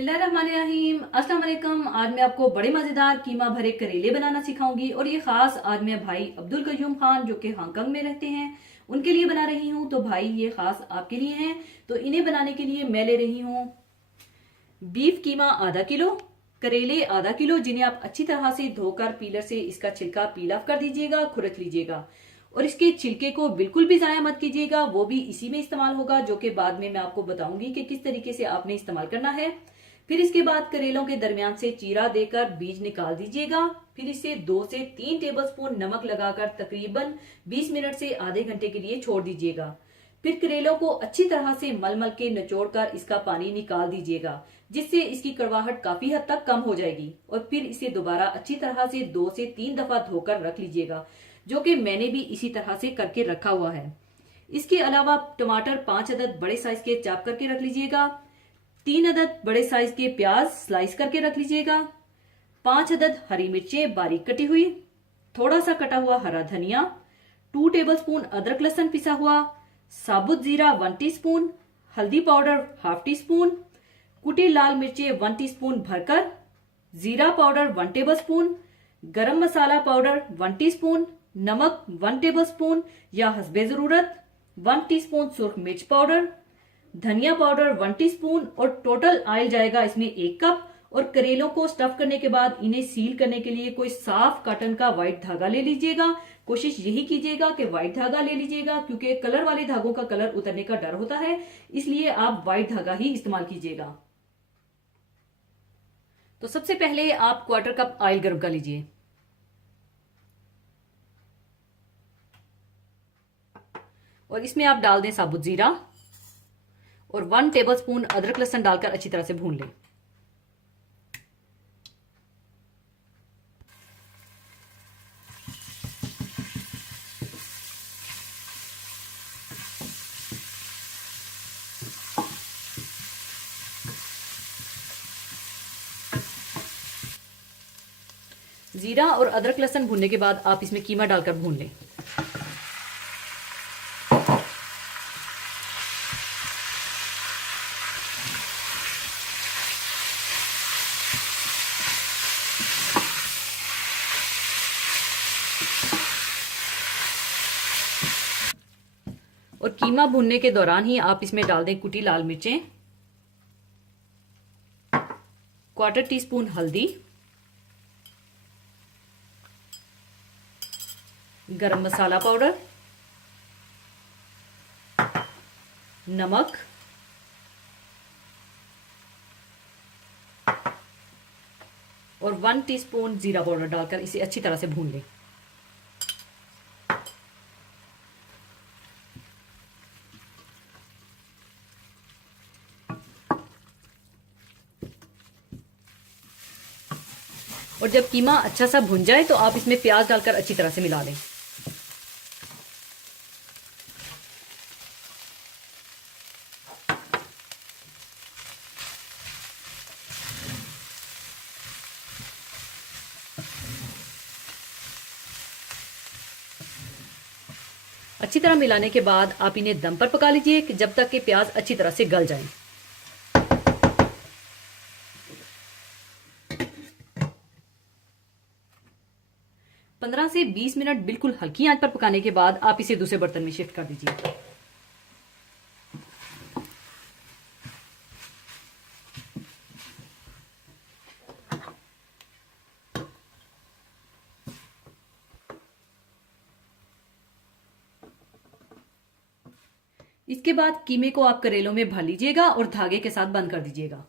बिस्मिल्लाहिर्रहमानिर्रहीम। अस्सलाम वालेकुम। आज मैं आपको बड़े मजेदार कीमा भरे करेले बनाना सिखाऊंगी और ये खास आज मैं भाई अब्दुल कयूम खान जो कि हांगकांग में रहते हैं उनके लिए बना रही हूँ। तो भाई ये खास आपके लिए हैं। तो इन्हें बनाने के लिए मैं ले रही हूँ बीफ कीमा आधा किलो, करेले आधा किलो जिन्हें आप अच्छी तरह से धोकर पीलर से इसका छिलका पील ऑफ कर दीजिएगा, खुरच लीजिएगा और इसके छिलके को बिल्कुल भी जाया मत कीजिएगा, वो भी इसी में इस्तेमाल होगा जो कि बाद में मैं आपको बताऊंगी कि किस तरीके से आपने इस्तेमाल करना है। फिर इसके बाद करेलों के दरमियान से चीरा देकर बीज निकाल दीजिएगा। फिर इसे 2 से 3 टेबलस्पून नमक लगाकर तकरीबन 20 मिनट से आधे घंटे के लिए छोड़ दीजिएगा। फिर करेलों को अच्छी तरह से मल मल के निचोड़कर इसका पानी निकाल दीजिएगा, जिससे इसकी कड़वाहट काफी हद तक कम हो जाएगी। और फिर इसे दोबारा अच्छी तरह से 2 से 3 दफा धोकर रख लीजिएगा, जो कि मैंने भी इसी तरह से करके रखा हुआ है। इसके अलावा टमाटर 5 अदद बड़े साइज के चाप करके रख लीजिएगा। 3 अदद बड़े साइज के प्याज स्लाइस करके रख लीजिएगा। 5 अदद हरी मिर्चें बारीक कटी हुई, थोड़ा सा कटा हुआ हरा धनिया, 2 टेबलस्पून अदरक लहसुन पिसा हुआ, साबुत जीरा 1 टीस्पून, हल्दी पाउडर हाफ टी स्पून, कुटी लाल मिर्चें 1 टीस्पून भरकर, जीरा पाउडर 1 टेबलस्पून, गरम मसाला पाउडर 1 टीस्पून, नमक 1 टेबलस्पून या हस्बे जरूरत, 1 टीस्पून सुर्ख मिर्च पाउडर, धनिया पाउडर 1 टीस्पून और टोटल ऑयल जाएगा इसमें 1 कप। और करेलों को स्टफ करने के बाद इन्हें सील करने के लिए कोई साफ कॉटन का व्हाइट धागा ले लीजिएगा। कोशिश यही कीजिएगा कि व्हाइट धागा ले लीजिएगा, क्योंकि कलर वाले धागों का कलर उतरने का डर होता है, इसलिए आप व्हाइट धागा ही इस्तेमाल कीजिएगा। तो सबसे पहले आप 1/4 कप ऑयल गर्म कर लीजिए और इसमें आप डाल दें साबुत जीरा और 1 टेबलस्पून अदरक लहसुन डालकर अच्छी तरह से भून लें। जीरा और अदरक लहसुन भूनने के बाद आप इसमें कीमा डालकर भून लें। और कीमा भूनने के दौरान ही आप इसमें डाल दें कुटी लाल मिर्चें, 1/4 टीस्पून हल्दी, गरम मसाला पाउडर, नमक और 1 टीस्पून जीरा पाउडर डालकर इसे अच्छी तरह से भून लें। और जब कीमा अच्छा सा भुन जाए तो आप इसमें प्याज डालकर अच्छी तरह से मिला लें। अच्छी तरह मिलाने के बाद आप इन्हें दम पर पका लीजिए जब तक कि प्याज अच्छी तरह से गल जाए। पंद्रह से 20 मिनट बिल्कुल हल्की आंच पर पकाने के बाद आप इसे दूसरे बर्तन में शिफ्ट कर दीजिए। इसके बाद कीमे को आप करेलों में भर लीजिएगा और धागे के साथ बंद कर दीजिएगा।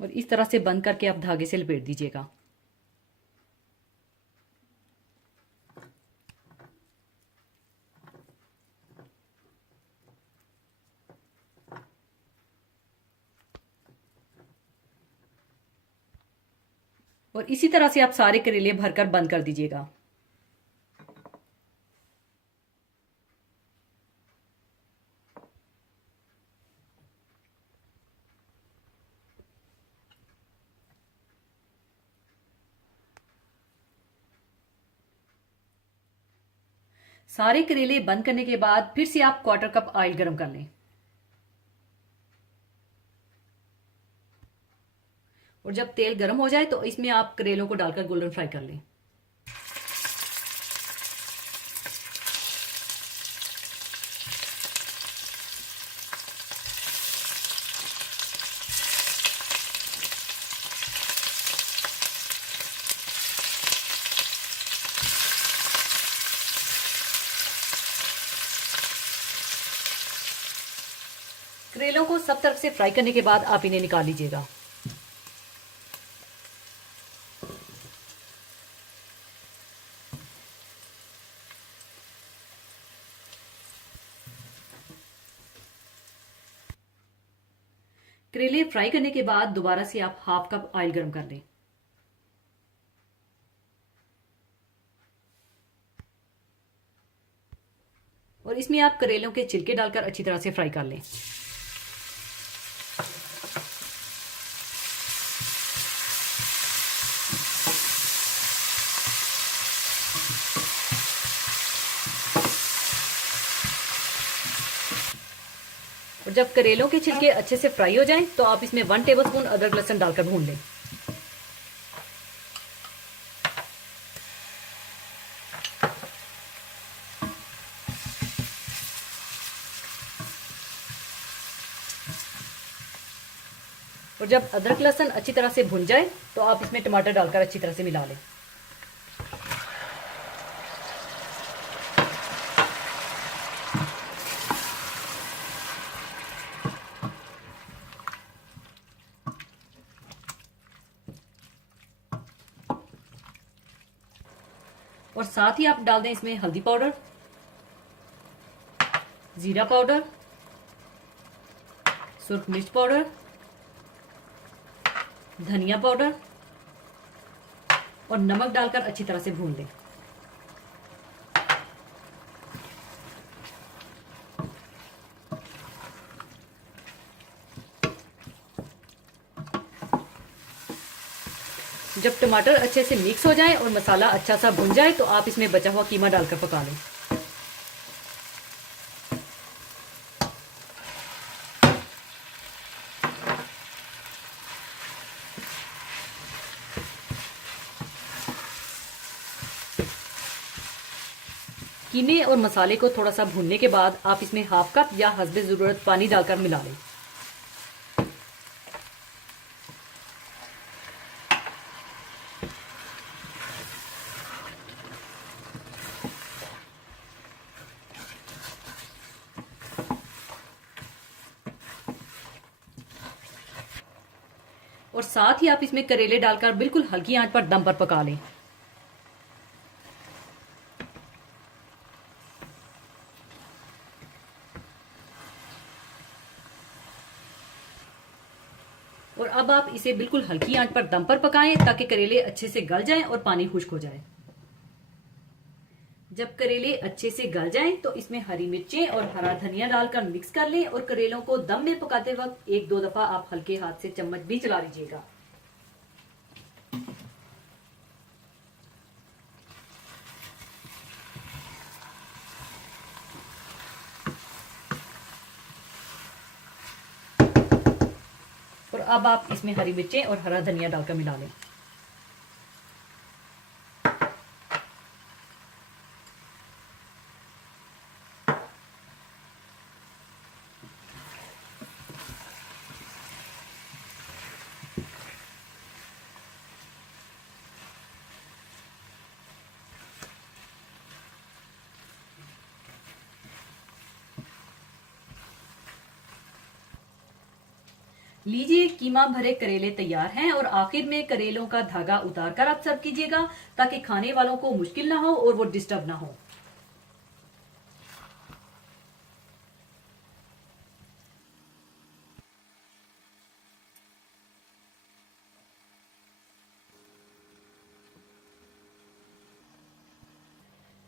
और इस तरह से बंद करके आप धागे से लपेट दीजिएगा। और इसी तरह से आप सारे करेले भरकर बंद कर दीजिएगा। सारे करेले बंद करने के बाद फिर से आप 1/4 कप ऑयल गर्म कर लें और जब तेल गर्म हो जाए तो इसमें आप करेलों को डालकर गोल्डन फ्राई कर लें। करेलों को सब तरफ से फ्राई करने के बाद आप इन्हें निकाल लीजिएगा। करेले फ्राई करने के बाद दोबारा से आप 1/2 कप ऑयल गर्म कर लें और इसमें आप करेलों के छिलके डालकर अच्छी तरह से फ्राई कर लें। और जब करेलों के छिलके अच्छे से फ्राई हो जाएं तो आप इसमें 1 टेबलस्पून अदरक लहसुन डालकर भून लें। और जब अदरक लहसुन अच्छी तरह से भुन जाए तो आप इसमें टमाटर डालकर अच्छी तरह से मिला लें। और साथ ही आप डाल दें इसमें हल्दी पाउडर, जीरा पाउडर, सुर्ख मिर्च पाउडर, धनिया पाउडर और नमक डालकर अच्छी तरह से भून लें। जब टमाटर अच्छे से मिक्स हो जाए और मसाला अच्छा सा भुन जाए तो आप इसमें बचा हुआ कीमा डालकर पका लें। कीमे और मसाले को थोड़ा सा भूनने के बाद आप इसमें 1/2 कप या हस्बे ज़रूरत पानी डालकर मिला लें। और साथ ही आप इसमें करेले डालकर बिल्कुल हल्की आंच पर दम पर पका लें। और अब आप इसे बिल्कुल हल्की आंच पर दम पर पकाएं ताकि करेले अच्छे से गल जाएं और पानी खुश्क हो जाए। जब करेले अच्छे से गल जाएं तो इसमें हरी मिर्चें और हरा धनिया डालकर मिक्स कर लें और करेलों को दम में पकाते वक्त 1-2 दफा आप हल्के हाथ से चम्मच भी चला लीजिएगा। और अब आप इसमें हरी मिर्चें और हरा धनिया डालकर मिला लें। लीजिए, कीमा भरे करेले तैयार हैं और आखिर में करेलों का धागा उतारकर आप सर्व कीजिएगा ताकि खाने वालों को मुश्किल ना हो और वो डिस्टर्ब ना हो।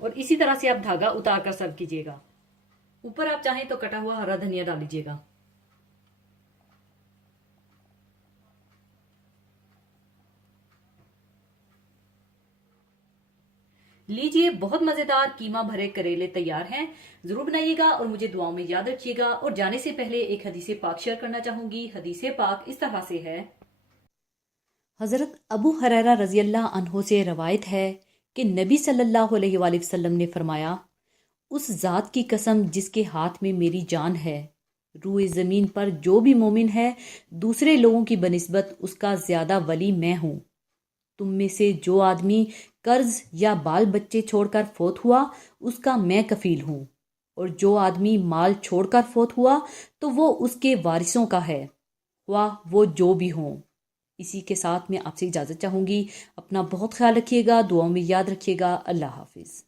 और इसी तरह से आप धागा उतारकर सर्व कीजिएगा। ऊपर आप चाहें तो कटा हुआ हरा धनिया डाल लीजिएगा। लीजिए, बहुत मजेदार कीमा भरे करेले तैयार हैं। जरूर बनाइएगा और मुझे दुआओं में याद रखिएगा। और जाने से पहले एक हदीसे पाक शेयर करना चाहूंगी। हदीसे पाक इस तरह से है। हजरत अबू हुरैरा रजी अल्लाह अन्हो से रवायत है कि नबी सल्लल्लाहु अलैहि वसल्लम ने फरमाया, उस जात की कसम जिसके हाथ में मेरी जान है, रूए जमीन पर जो भी मोमिन है, दूसरे लोगों की बनिस्बत उसका ज्यादा वली मैं हूं। तुम में से जो आदमी कर्ज या बाल बच्चे छोड़कर फोत हुआ, उसका मैं कफील हूं। और जो आदमी माल छोड़कर फोत हुआ तो वो उसके वारिसों का है, वाह वो जो भी हों। इसी के साथ मैं आपसे इजाजत चाहूंगी। अपना बहुत ख्याल रखिएगा, दुआओं में याद रखिएगा। अल्लाह हाफिज।